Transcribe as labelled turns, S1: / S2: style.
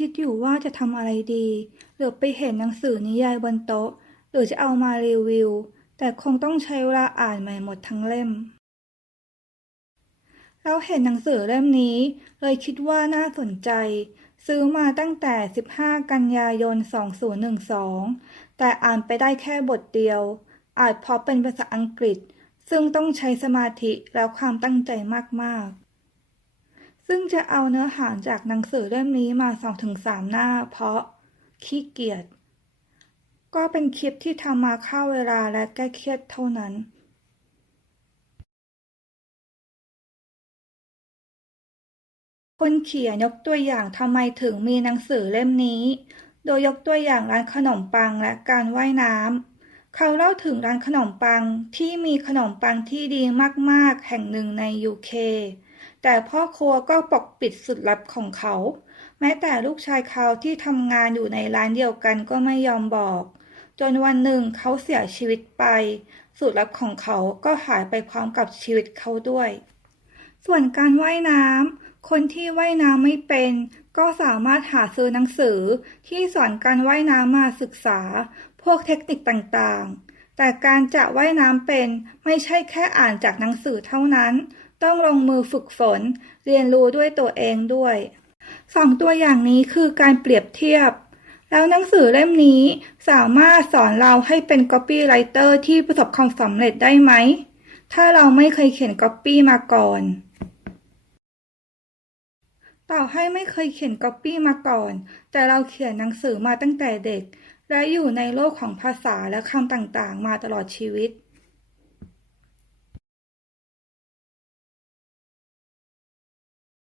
S1: คิดอยู่ว่าจะทำอะไรดี เหลือไปเห็นหนังสือนิยายบนโต๊ะ หรือจะเอามารีวิว แต่คงต้องใช้เวลาอ่านใหม่หมดทั้งเล่มแล้วเห็นหนังสือเล่มนี้ เลยคิดว่าน่าสนใจ ซื้อมาตั้งแต่ 15 กันยายน 2012 แต่อ่านไปได้แค่บทเดียว อาจเพราะเป็นภาษาอังกฤษ ซึ่งต้องใช้สมาธิและความตั้งใจมากๆ ซึ่งจะเอาเนื้อหาจากหนังสือเล่มนี้มา 2-3 หน้า เพราะขี้เกียจ ก็เป็นคลิปที่ทำมาฆ่าเวลาและแก้เครียดเท่านั้นคนเขียนยกตัวอย่างทำไมถึงมีหนังสือเล่มนี้ โดยยกตัวอย่างร้านขนมปังและการว่ายน้ำ เขาเล่าถึงร้านขนมปังที่มีขนมปังที่ดีมากๆ แห่งหนึ่งในยูเค แต่พ่อครัวก็ปกปิดสุดลับของเขา แม้แต่ลูกชายเขาที่ทำงานอยู่ในร้านเดียวกันก็ไม่ยอมบอก จนวันหนึ่งเขาเสียชีวิตไปสูตรลับของเขาก็หายไปพร้อมกับชีวิตเขาด้วย ส่วนการว่ายน้ำคนที่ว่ายน้ำไม่เป็นก็สามารถหาซื้อหนังสือที่สอนการว่ายน้ำมาศึกษา พวกเทคนิคต่างๆ แต่การจะว่ายน้ำเป็นไม่ใช่แค่อ่านจากหนังสือเท่านั้น ต้องลงมือฝึกฝน เรียนรู้ด้วยตัวเองด้วยสองตัวอย่างนี้คือการเปรียบเทียบ แล้วหนังสือเล่มนี้สามารถสอนเราให้เป็น copywriter ที่ประสบความสำเร็จได้ไหม ถ้าเราไม่เคยเขียน copy มาก่อน ต่อให้ไม่เคยเขียนก๊อปปี้มาก่อน แต่เราเขียนหนังสือมาตั้งแต่เด็ก และอยู่ในโลกของภาษาและคำต่างๆ มาตลอดชีวิต